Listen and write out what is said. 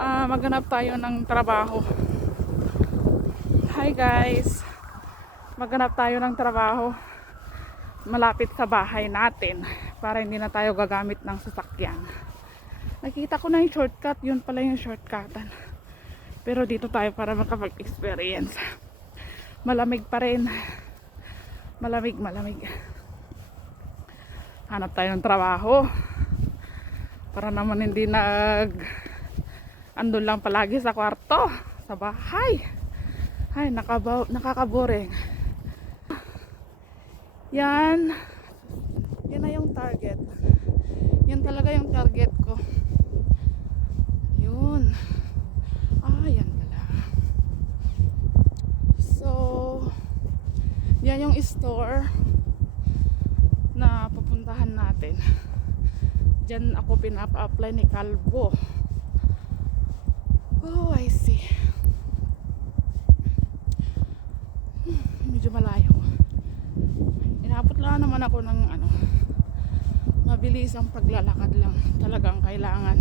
Maghanap tayo ng trabaho. Hi guys, maghanap tayo ng trabaho malapit sa bahay natin para hindi na tayo gagamit ng sasakyan. Nakita ko na yung shortcut, yun pala yung shortcutan. Pero dito tayo para makapag-experience. Malamig pa rin. Malamig. Hanap tayo ng trabaho para naman hindi andun lang palagi sa kwarto, sa bahay. Ay, nakakaboring. Yan na yung target. Yan talaga yung target ko. Yun. Yan pala. So, yan yung store na pupuntahan natin. Diyan ako pinapa-apply ni Calvo. Oh, I see. Medyo malayo. Inabot lang naman ako ng mabilis ang paglalakad lang. Talagang kailangan